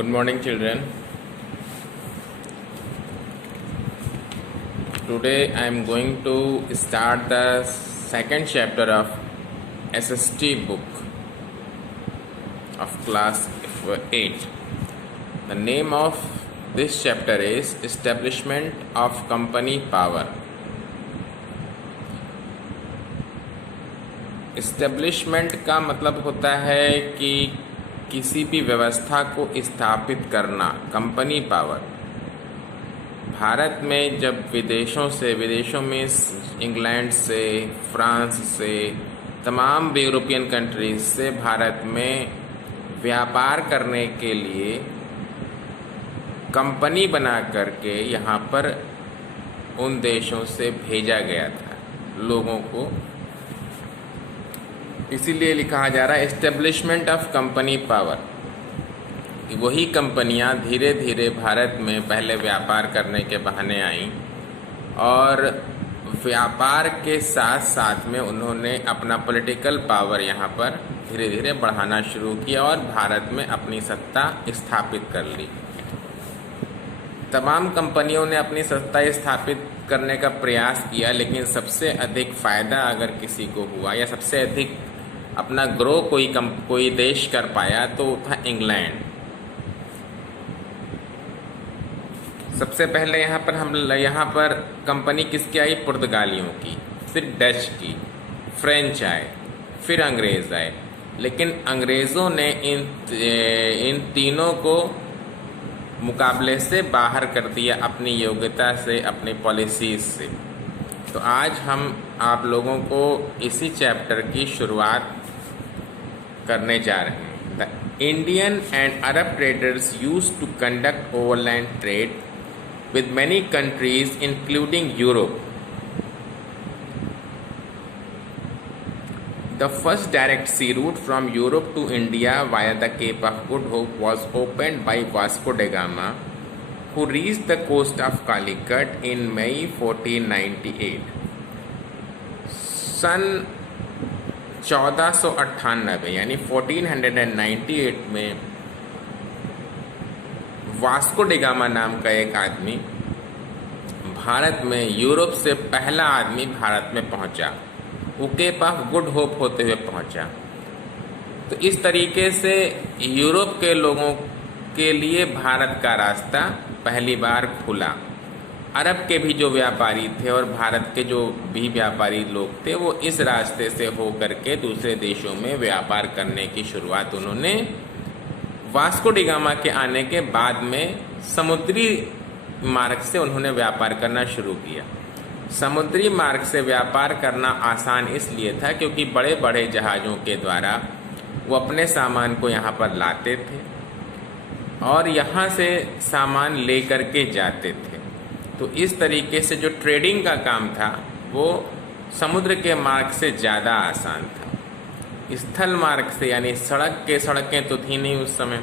Good morning, children. Today I am going to start the second chapter of SST book of class 8. The name of this chapter is Establishment of Company Power. Establishment का मतलब होता है कि किसी भी व्यवस्था को स्थापित करना, कंपनी पावर। भारत में जब विदेशों में इंग्लैंड से, फ्रांस से, तमाम यूरोपियन कंट्रीज से भारत में व्यापार करने के लिए कंपनी बना करके यहाँ पर उन देशों से भेजा गया था लोगों को, इसीलिए लिखा जा रहा है एस्टेब्लिशमेंट ऑफ कंपनी पावर। वही कंपनियां धीरे धीरे भारत में पहले व्यापार करने के बहाने आईं और व्यापार के साथ साथ में उन्होंने अपना पॉलिटिकल पावर यहाँ पर धीरे धीरे बढ़ाना शुरू किया और भारत में अपनी सत्ता स्थापित कर ली। तमाम कंपनियों ने अपनी सत्ता स्थापित करने का प्रयास किया, लेकिन सबसे अधिक फ़ायदा अगर किसी को हुआ या सबसे अधिक अपना ग्रो कोई देश कर पाया तो था इंग्लैंड। सबसे पहले यहाँ पर कंपनी किसकी आई? पुर्तगालियों की, फिर डच की, फ्रेंच आए, फिर अंग्रेज़ आए। लेकिन अंग्रेज़ों ने इन तीनों को मुकाबले से बाहर कर दिया अपनी योग्यता से, अपनी पॉलिसीज़ से। तो आज हम आप लोगों को इसी चैप्टर की शुरुआत करने जा रहे हैं। The Indian and Arab traders used to conduct overland trade with many countries including Europe. The first direct sea route from Europe to India via the Cape of Good Hope was opened by Vasco da Gama, who reached the coast of Calicut in May 1498. सन 1498 यानी 1498 में Vasco da gamma नाम का एक आदमी भारत में, Europe से पहला आदमी भारत में पहुंचा। वो केप ऑफ गुड होप होते हुए पहुंचा। तो इस तरीके से यूरोप के लोगों के लिए भारत का रास्ता पहली बार खुला। अरब के भी जो व्यापारी थे और भारत के जो भी व्यापारी लोग थे वो इस रास्ते से हो करके दूसरे देशों में व्यापार करने की शुरुआत उन्होंने वास्को डी गामा के आने के बाद में समुद्री मार्ग से उन्होंने व्यापार करना शुरू किया। समुद्री मार्ग से व्यापार करना आसान इसलिए था क्योंकि बड़े बड़े जहाज़ों के द्वारा वो अपने सामान को यहाँ पर लाते थे और यहाँ से सामान ले कर के जाते थे। तो इस तरीके से जो ट्रेडिंग का काम था वो समुद्र के मार्ग से ज़्यादा आसान था। स्थल मार्ग से यानी सड़कें तो थी नहीं उस समय,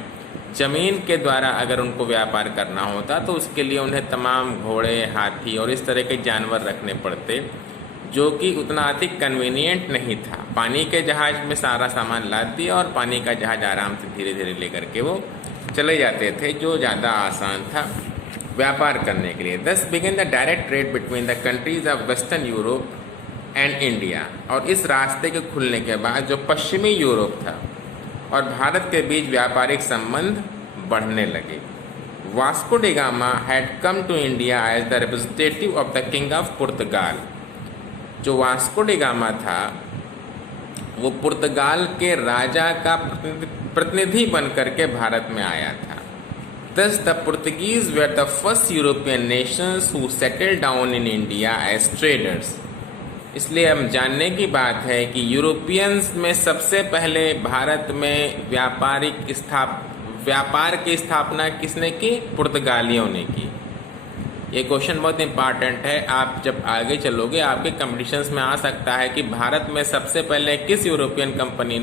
ज़मीन के द्वारा अगर उनको व्यापार करना होता तो उसके लिए उन्हें तमाम घोड़े, हाथी और इस तरह के जानवर रखने पड़ते, जो कि उतना अधिक कन्वीनियंट नहीं था। पानी के जहाज़ में सारा सामान लाद दिया और पानी का जहाज़ आराम से धीरे धीरे लेकर के वो चले जाते थे, जो ज़्यादा आसान था व्यापार करने के लिए। दस begin the direct trade between the countries of western Europe and India. और इस रास्ते के खुलने के बाद जो पश्चिमी यूरोप था और भारत के बीच व्यापारिक संबंध बढ़ने लगे। Vasco da Gama had come to India as the representative of the king of पुर्तगाल। जो वास्को डी गामा था वो पुर्तगाल के राजा का प्रतिनिधि बन करके भारत में आया था। Thus the Portuguese were the first European nations who settled down in India as traders. इसलिए हम जानने की बात है कि यूरोपियंस में सबसे पहले भारत में व्यापार की स्थापना किसने की? पुर्तगालियों ने की। ये क्वेश्चन बहुत इंपॉर्टेंट है। आप जब आगे चलोगे आपके कॉम्पिटिशन्स में आ सकता है कि भारत में सबसे पहले किस यूरोपियन कंपनी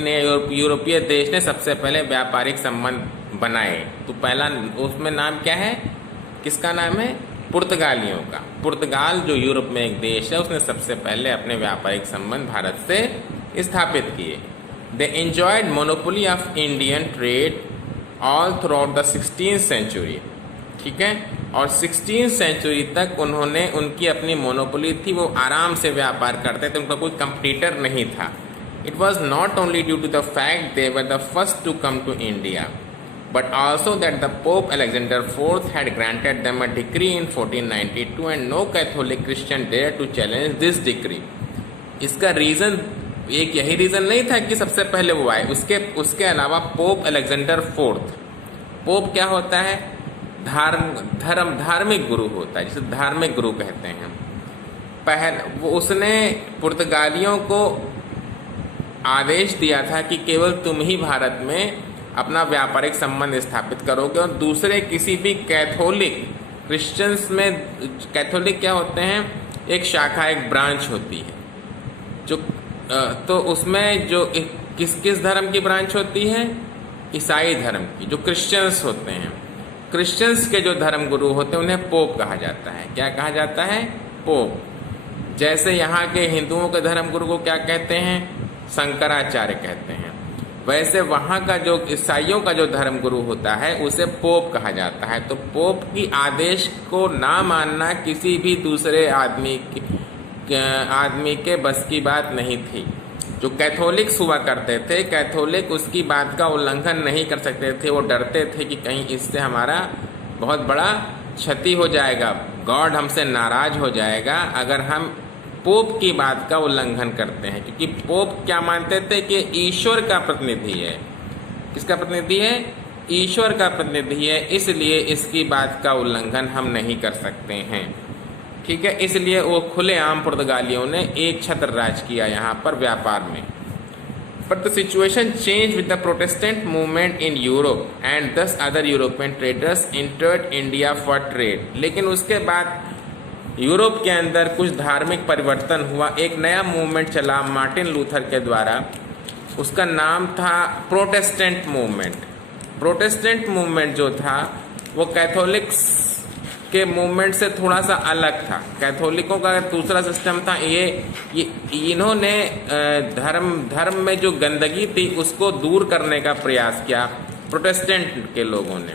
ने यूरोपीय देश ने सबसे पहले व्यापारिक संबंध बनाए। तो पहला उसमें नाम क्या है? किसका नाम है? पुर्तगालियों का। पुर्तगाल जो यूरोप में एक देश है उसने सबसे पहले अपने व्यापारिक संबंध भारत से स्थापित किए। They enjoyed monopoly of Indian trade all throughout the 16th century, ठीक है। और 16th सेंचुरी तक उन्होंने, उनकी अपनी मोनोपोली थी, वो आराम से व्यापार करते थे, उनका कोई कंपटीटर नहीं था। It was not only due to the fact they were the first to come to India, but also that the Pope Alexander IV had granted them a decree in 1492 and no Catholic Christian dared to challenge this decree. इसका reason एक यही reason नहीं था कि सबसे पहले वो आए, उसके अलावा पोप अलेक्जेंडर फोर्थ, पोप क्या होता है? धार्मिक गुरु होता है, जिसे धार्मिक गुरु कहते हैं। वो उसने पुर्तगालियों को आदेश दिया था कि केवल तुम ही भारत में अपना व्यापारिक संबंध स्थापित करोगे और दूसरे किसी भी कैथोलिक, क्रिश्चियंस में कैथोलिक क्या होते हैं? एक शाखा, एक ब्रांच होती है जो, तो उसमें जो किस धर्म की ब्रांच होती है? ईसाई धर्म की। जो क्रिश्चियंस होते हैं, क्रिश्चियंस के जो धर्म गुरु होते हैं उन्हें पोप कहा जाता है। क्या कहा जाता है? पोप। जैसे यहाँ के हिंदुओं के धर्म गुरु को क्या कहते हैं? शंकराचार्य कहते हैं। वैसे वहाँ का जो ईसाइयों का जो धर्म गुरु होता है उसे पोप कहा जाता है। तो पोप की आदेश को ना मानना किसी भी दूसरे आदमी के बस की बात नहीं थी। जो कैथोलिक्स हुआ करते थे, कैथोलिक उसकी बात का उल्लंघन नहीं कर सकते थे। वो डरते थे कि कहीं इससे हमारा बहुत बड़ा क्षति हो जाएगा, गॉड हमसे नाराज हो जाएगा अगर हम पोप की बात का उल्लंघन करते हैं, क्योंकि पोप क्या मानते थे कि ईश्वर का प्रतिनिधि है। किसका प्रतिनिधि है? ईश्वर का प्रतिनिधि है, इसलिए इसकी बात का उल्लंघन हम नहीं कर सकते हैं, ठीक है। इसलिए वो खुलेआम पुर्तगालियों ने एक छत्र राज किया यहाँ पर व्यापार में। But the situation change with the Protestant movement in Europe and 10 other European traders entered India for trade. लेकिन उसके बाद यूरोप के अंदर कुछ धार्मिक परिवर्तन हुआ। एक नया मूवमेंट चला मार्टिन लूथर के द्वारा, उसका नाम था प्रोटेस्टेंट मूवमेंट। प्रोटेस्टेंट मूवमेंट जो था वो कैथोलिक्स के मूवमेंट से थोड़ा सा अलग था। कैथोलिकों का दूसरा सिस्टम था। ये इन्होंने धर्म में जो गंदगी थी उसको दूर करने का प्रयास किया प्रोटेस्टेंट के लोगों ने,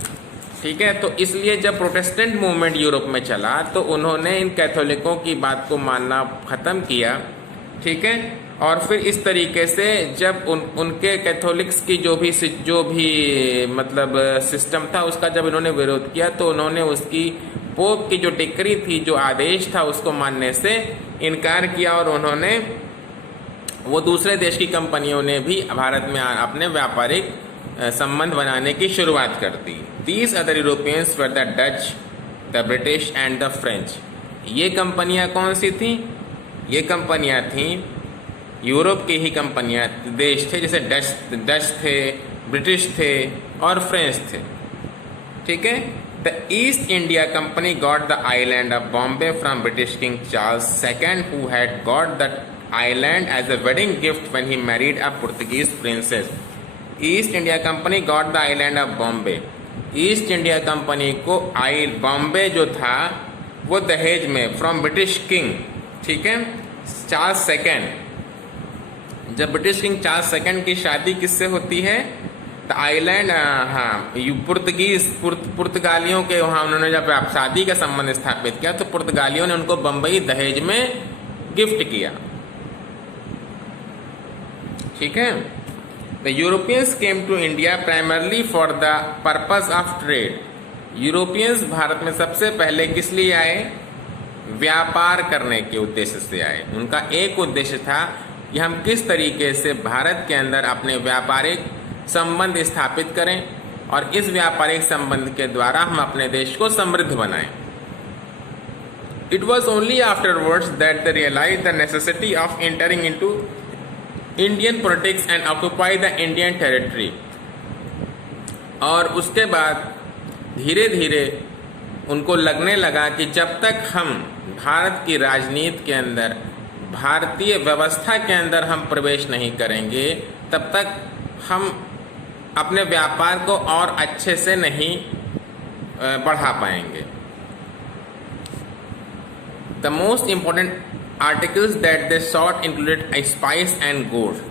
ठीक है। तो इसलिए जब प्रोटेस्टेंट मूवमेंट यूरोप में चला तो उन्होंने इन कैथोलिकों की बात को मानना ख़त्म किया, ठीक है। और फिर इस तरीके से जब उनके कैथोलिक्स की जो भी मतलब सिस्टम था उसका जब इन्होंने विरोध किया तो उन्होंने उसकी पोप की जो डिक्री थी, जो आदेश था, उसको मानने से इनकार किया और उन्होंने, वो दूसरे देश की कंपनियों ने भी भारत में अपने व्यापारिक संबंध बनाने की शुरुआत कर दी। These other Europeans were the Dutch, the British and the French. ये कंपनियां कौन सी थी? ये कंपनियां थीं यूरोप की ही कंपनियां, देश थे, जैसे डच थे, ब्रिटिश थे और फ्रेंच थे, ठीक है। The east India company got the island of Bombay from British king Charles II, who had got the island as a wedding gift when he married a Portuguese princess. East India company got the island of Bombay. East India company को बॉम्बे जो था वो दहेज में from British king, ठीक है, Charles II। जब British king Charles II की शादी किससे होती है? द आइलैंड, हाँ, पुर्तगालियों के वहाँ उन्होंने जब शादी का संबंध स्थापित किया तो पुर्तगालियों ने उनको बम्बई दहेज में गिफ्ट किया, ठीक है। The Europeans came to India primarily for the purpose of trade. Europeans Bharat में सबसे पहले किस लिए आए? व्यापार करने के उद्देश्य से आए। उनका एक उद्देश्य था कि हम किस तरीके से भारत के अंदर अपने व्यापारिक संबंध स्थापित करें और इस व्यापारिक संबंध के द्वारा हम अपने देश को समृद्ध बनाएं। It was only afterwards that they realized the necessity of entering into Indian politics and occupy the Indian territory. और उसके बाद धीरे धीरे उनको लगने लगा कि जब तक हम भारत की राजनीति के अंदर, भारतीय व्यवस्था के अंदर हम प्रवेश नहीं करेंगे तब तक हम अपने व्यापार को और अच्छे से नहीं बढ़ा पाएंगे। The most important articles that they sought included spice and gold.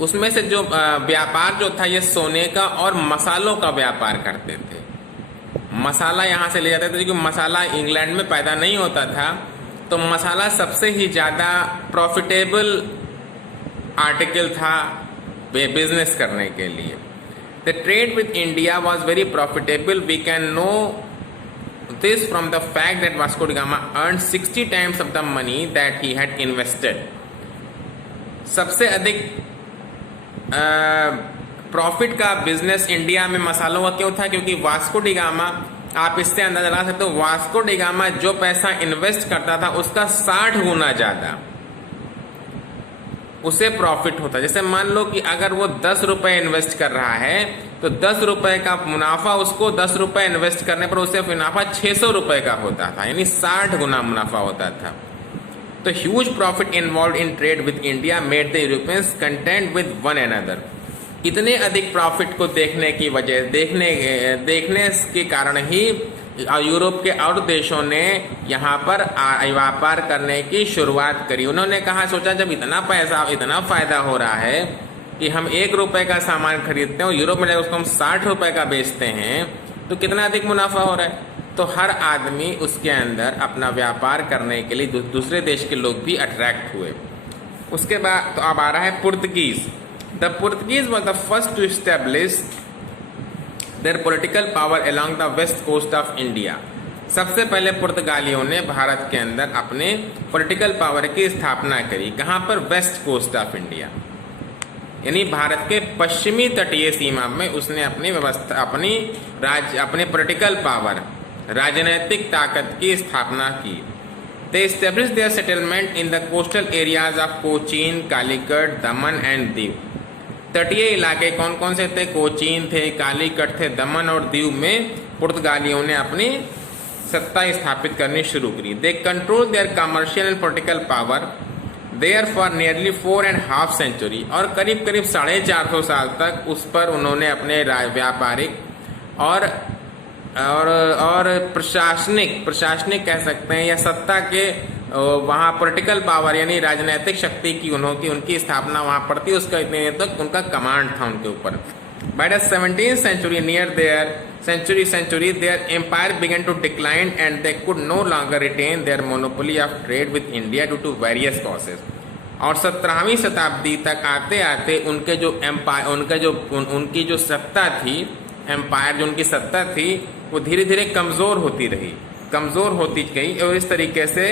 उसमें से जो व्यापार जो था ये सोने का और मसालों का व्यापार करते थे। मसाला यहाँ से ले जाते थे क्योंकि मसाला इंग्लैंड में पैदा नहीं होता था, तो मसाला सबसे ही ज़्यादा प्रॉफिटेबल आर्टिकल था बिजनेस करने के लिए। The trade with India was very profitable. We can know this from the fact that Vasco da Gama earn 60 times of the money that he had invested. सबसे अधिक प्रॉफिट का business India में मसालों का क्यों था? क्योंकि वास्को डी गामा, आप इससे अंदाजा लगा सकते हो, वास्को डी गामा जो पैसा इन्वेस्ट करता था उसका 60 गुना ज़्यादा उसे प्रॉफिट होता। जैसे मान लो कि अगर वो 10 रुपये इन्वेस्ट कर रहा है तो 10 रुपये का मुनाफा उसको 10 रुपये इन्वेस्ट करने पर उसे मुनाफा 600 रुपये का होता था, यानी 60 गुना मुनाफा होता था। तो huge profit involve in trade with India made the Europeans content with one another. इतने अधिक प्रॉफिट को देखने की वजह देखने के कारण ही यूरोप के और देशों ने यहाँ पर व्यापार करने की शुरुआत करी। उन्होंने कहा, सोचा जब इतना पैसा, इतना फायदा हो रहा है कि हम 1 रुपये का सामान खरीदते हैं और यूरोप में जाकर उसको हम 60 रुपये का बेचते हैं, तो कितना अधिक मुनाफा हो रहा है। तो हर आदमी उसके अंदर अपना व्यापार करने के लिए दूसरे देश के लोग भी अट्रैक्ट हुए। उसके बाद तो अब आ रहा है Portuguese. The Portuguese was the first to establish their political power along the west coast of India. सबसे पहले पुर्तगालियों ने भारत के अंदर अपने पॉलिटिकल पावर की स्थापना करी। कहाँ पर? वेस्ट कोस्ट ऑफ इंडिया, यानी भारत के पश्चिमी तटीय सीमा में उसने अपनी व्यवस्था, अपने पॉलिटिकल पावर, राजनीतिक ताकत की स्थापना की। They established their settlement in the coastal areas of Cochin, Calicut, Daman and Diu. तटीय इलाके कौन कौन से थे? कोचीन थे, कालीकट थे, दमन और दीव में पुर्तगालियों ने अपनी सत्ता स्थापित करनी शुरू करी। They control their commercial and political power there for nearly 4.5 century. और करीब करीब 450 साल तक उस पर उन्होंने अपने व्यापारिक और प्रशासनिक कह सकते हैं, या सत्ता के वहाँ पॉलिटिकल पावर यानी राजनीतिक शक्ति की उनकी स्थापना वहाँ पर थी। उसका इतने तक उनका कमांड था उनके ऊपर। By the 17th century near their century their empire began to decline and they could no longer retain their monopoly of trade with India due to various causes। और 17वीं शताब्दी तक आते आते उनके जो एम्पायर, उनकी जो सत्ता थी, एम्पायर जो उनकी सत्ता थी, वो धीरे धीरे कमज़ोर होती गई और इस तरीके से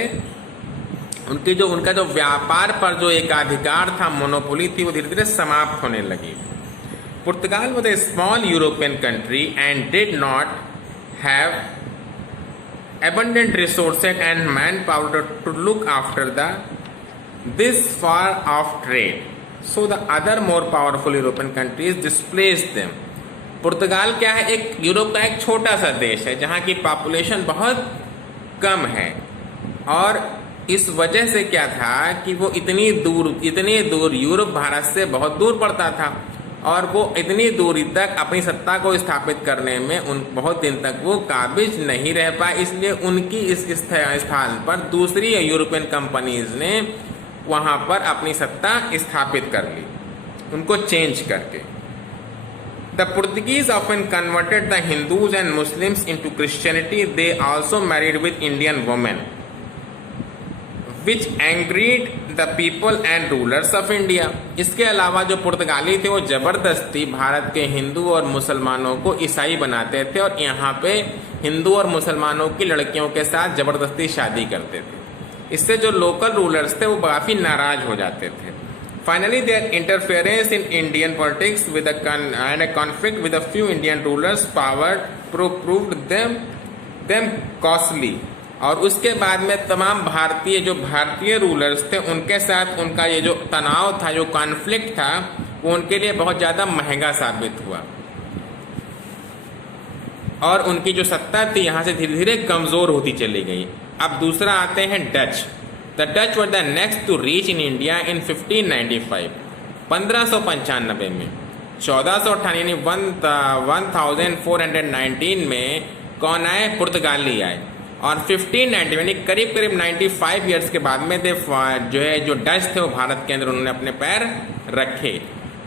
उनका जो व्यापार पर जो एकाधिकार था, मोनोपोली थी, वो धीरे धीरे समाप्त होने लगी। पुर्तगाल was a small European country and did not have abundant resources and manpower to look after this far of trade, so the other more powerful European countries displaced them। पुर्तगाल क्या है? एक यूरोप का एक छोटा सा देश है जहाँ की पॉपुलेशन बहुत कम है, और इस वजह से क्या था कि वो इतनी दूर यूरोप भारत से बहुत दूर पड़ता था, और वो इतनी दूरी तक अपनी सत्ता को स्थापित करने में बहुत दिन तक वो काबिज नहीं रह पाए। इसलिए उनकी इस स्थान पर दूसरी यूरोपियन कंपनीज ने वहाँ पर अपनी सत्ता स्थापित कर ली, उनको चेंज करके। The Portuguese often converted the Hindus and Muslims into Christianity. They also married with Indian women, which angered the people and rulers of India। इसके अलावा जो पुर्तगाली थे वो ज़बरदस्ती भारत के हिंदू और मुसलमानों को ईसाई बनाते थे और यहाँ पे हिंदू और मुसलमानों की लड़कियों के साथ ज़बरदस्ती शादी करते थे। इससे जो लोकल रूलर्स थे वो काफ़ी नाराज हो जाते थे। Finally, their interference in Indian politics and a conflict with a few Indian rulers power proved them costly। और उसके बाद में तमाम भारतीय रूलर्स थे, उनके साथ उनका ये जो तनाव था, जो कॉन्फ्लिक्ट था, वो उनके लिए बहुत ज़्यादा महंगा साबित हुआ, और उनकी जो सत्ता थी यहाँ से धीरे धीरे कमज़ोर होती चली गई। अब दूसरा आते हैं Dutch. The Dutch were the next to reach in India in 1595। 1595 में 1498 यानी 1419 में कौन आए? पुर्तगाली आए। और 1590 यानी करीब 95 ईयर्स के बाद में जो डच थे वो भारत के अंदर उन्होंने अपने पैर रखे।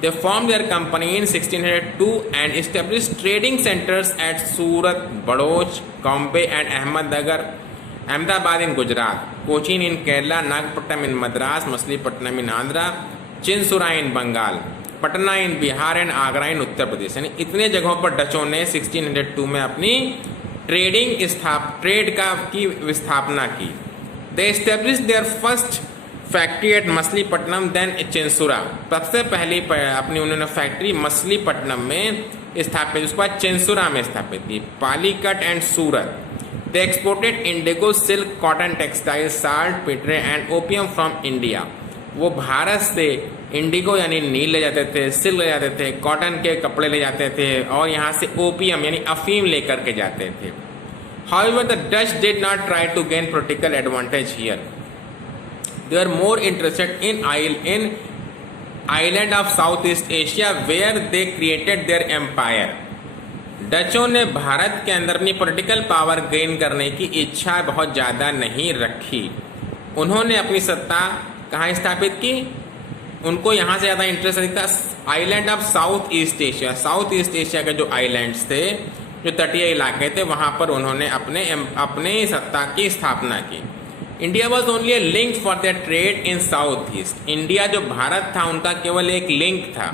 They formed their company in 1602 and established trading centers at Surat, Baloch, Bombay and Ahmednagar, Ahmedabad in Gujarat, Cochin in Kerala, Nagpattinam in Madras, Machilipatnam in Andhra, Chinsura in Bengal, Patna in Bihar and Agra in Uttar Pradesh. यानी इतने जगहों पर डचों ने 1602 में अपनी trade की स्थापना की। They establish their first factory at Machilipatnam then Chinsura. सबसे पहली अपनी उन्होंने फैक्ट्री मछलीपट्टनम में स्थापित, उसके बाद चिंसुरा में स्थापित की। Pulicat and Surat. They exported indigo, silk, cotton, textile, saltpetre and opium from India. वो भारत से इंडिगो यानी नील ले जाते थे, सिल्क ले जाते थे, कॉटन के कपड़े ले जाते थे और यहाँ से ओपियम यानी अफीम लेकर के जाते थे। However, the Dutch did not try to gain political advantage here. They were more interested in island of Southeast Asia where they created their empire. डचों ने भारत के अंदर अपनी पॉलिटिकल पावर गेन करने की इच्छा बहुत ज़्यादा नहीं रखी। उन्होंने अपनी सत्ता कहाँ स्थापित की? उनको यहाँ से ज़्यादा इंटरेस्ट था island of south east Asia. South east Asia के जो आइलैंड्स थे, जो तटीय इलाके थे, वहाँ पर उन्होंने अपने सत्ता की स्थापना की। India was only A link for the trade in south east. India जो भारत था उनका केवल एक लिंक था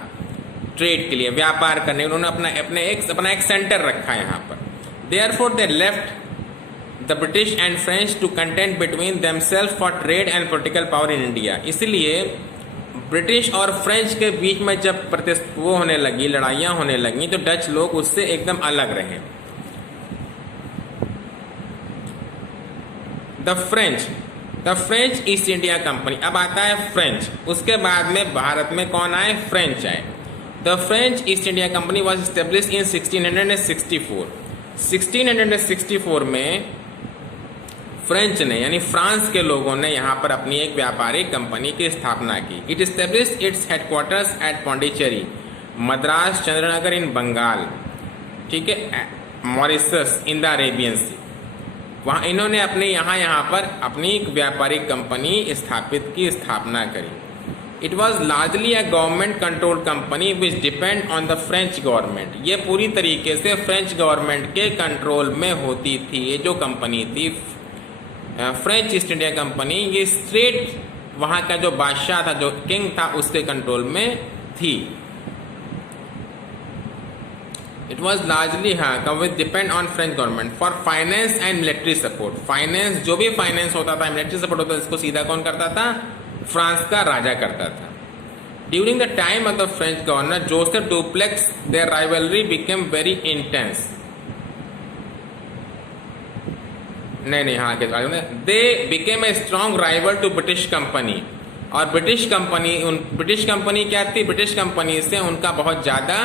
ट्रेड के लिए, व्यापार करने। उन्होंने अपना एक सेंटर रखा यहाँ पर। Therefore they left the British and French to contend between themself for trade and political power in India. इसलिए ब्रिटिश और फ्रेंच के बीच में जब वो होने लगी, लड़ाइयाँ होने लगी, तो डच लोग उससे एकदम अलग रहे। The French east India company. अब आता है फ्रेंच, उसके बाद में भारत में कौन आए? फ्रेंच आए। The French east India company was establish in 1664। 1664 में फ्रेंच ने यानी फ्रांस के लोगों ने यहाँ पर अपनी एक व्यापारिक कंपनी की स्थापना की। It establish its headquarters at Pondicherry, Madras, Chandernagore in Bengal, ठीक है, Mauritius in the Arabian sea. वहाँ इन्होंने अपने यहाँ पर अपनी एक व्यापारिक कंपनी स्थापना करी। It was largely a government controlled company which depend on the French government. ये पूरी तरीके से फ्रेंच गवर्नमेंट के कंट्रोल में होती थी। ये जो कंपनी थी फ्रेंच ईस्ट इंडिया कंपनी, ये स्ट्रेट वहाँ का जो बादशाह था, जो किंग था, उसके कंट्रोल में थी। It was largely with depend on French government for finance and military support. Finance, जो भी फाइनेंस होता था, मिलिट्री सपोर्ट होता था, इसको सीधा कौन करता था? फ्रांस का राजा करता था। During the time of the French governor Joseph Dupleix their rivalry became very intense. They became a strong rival to British company. और ब्रिटिश कंपनी क्या थी? ब्रिटिश कंपनी से उनका बहुत ज़्यादा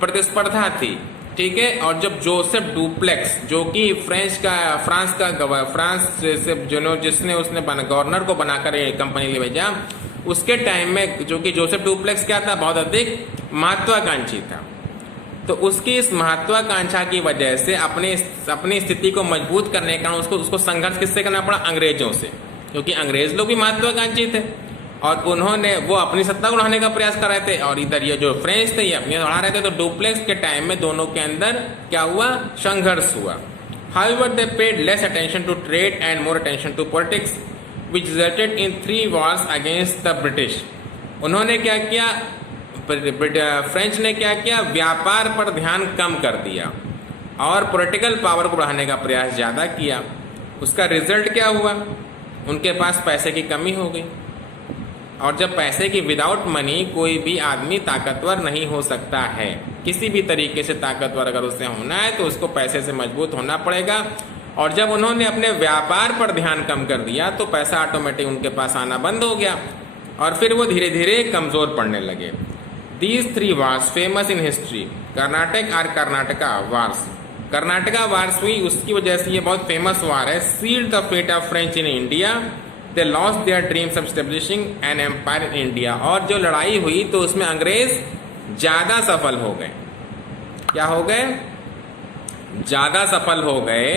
प्रतिस्पर्धा थी, ठीक है। और जब जोसेफ डुप्लेक्स, जो कि जिसने उसने गवर्नर को बनाकर कंपनी ले भेजा, उसके टाइम में जो कि जोसेफ डुप्लेक्स क्या था? बहुत अधिक महत्वाकांक्षी था। तो उसकी इस महत्वाकांक्षा की वजह से अपनी स्थिति को मजबूत करने का उसको संघर्ष किससे करना पड़ा? अंग्रेजों से, क्योंकि अंग्रेज लोग भी महत्वाकांक्षी थे और वो अपनी सत्ता को बढ़ाने का प्रयास कर रहे थे, और इधर ये जो फ्रेंच थे ये अपनी बढ़ा रहे थे। तो डुप्लेक्स के टाइम में दोनों के अंदर क्या हुआ? संघर्ष हुआ। However, they paid less attention to trade and more attention to politics, which resulted in 3 wars against the British. उन्होंने क्या किया? फ्रेंच ने क्या किया? व्यापार पर ध्यान कम कर दिया और पॉलिटिकल पावर को बढ़ाने का प्रयास ज़्यादा किया। उसका रिजल्ट क्या हुआ? उनके पास पैसे की कमी हो गई, और जब पैसे की विदाउट मनी कोई भी आदमी ताकतवर नहीं हो सकता है। किसी भी तरीके से ताकतवर अगर उसे होना है तो उसको पैसे से मजबूत होना पड़ेगा। और जब उन्होंने अपने व्यापार पर ध्यान कम कर दिया तो पैसा ऑटोमेटिक उनके पास आना बंद हो गया, और फिर वो धीरे धीरे कमज़ोर पड़ने लगे। These 3 wars famous in history, Karnataka wars. Karnataka wars हुई, उसकी वजह से ये बहुत फेमस वार है। Sealed the fate of French in India, they lost their dreams of establishing an empire in India. और जो लड़ाई हुई तो उसमें अंग्रेज ज़्यादा सफल हो गए। क्या हो गए? ज़्यादा सफल हो गए,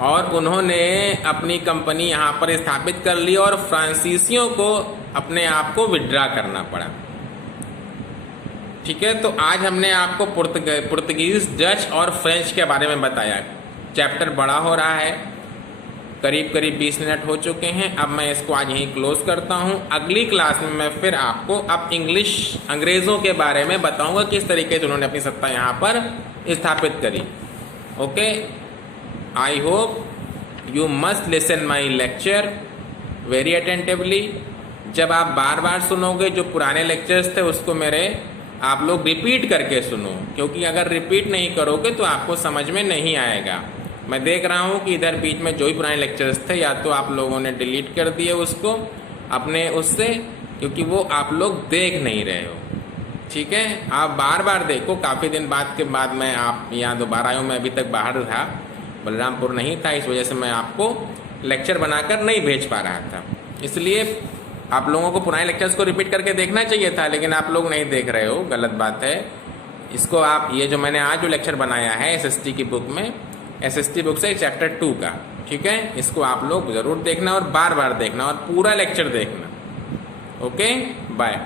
और उन्होंने अपनी कंपनी यहाँ पर स्थापित कर ली, और फ्रांसीसियों को अपने आप को विड्रा करना पड़ा। ठीक है, तो आज हमने आपको पुर्तगीज, डच और फ्रेंच के बारे में बताया। चैप्टर बड़ा हो रहा है, करीब करीब 20 मिनट हो चुके हैं। अब मैं इसको आज यहीं क्लोज करता हूं। अगली क्लास में मैं फिर आपको अब इंग्लिश, अंग्रेज़ों के बारे में बताऊंगा, किस तरीके से उन्होंने अपनी सत्ता यहाँ पर स्थापित करी। Okay, I hope you must listen my lecture very attentively. जब आप बार बार सुनोगे, जो पुराने लेक्चर्स थे उसको मेरे आप लोग रिपीट करके सुनो, क्योंकि अगर रिपीट नहीं करोगे तो आपको समझ में नहीं आएगा। मैं देख रहा हूँ कि इधर बीच में जो भी पुराने लेक्चर्स थे, या तो आप लोगों ने डिलीट कर दिए उसको अपने उससे, क्योंकि वो आप लोग देख नहीं रहे हो। ठीक है, आप बार बार देखो। काफ़ी दिन बाद के बाद मैं आप यहाँ दोबारा आया हूँ। मैं अभी तक बाहर था, बलरामपुर नहीं था, इस वजह से मैं आपको लेक्चर बनाकर नहीं भेज पा रहा था। इसलिए आप लोगों को पुराने लेक्चर्स को रिपीट करके देखना चाहिए था, लेकिन आप लोग नहीं देख रहे हो, गलत बात है। इसको आप, ये जो मैंने आज जो लेक्चर बनाया है एसएसटी की बुक में, एसएसटी बुक से चैप्टर 2 का, ठीक है, इसको आप लोग ज़रूर देखना और बार बार देखना और पूरा लेक्चर देखना। Okay, bye.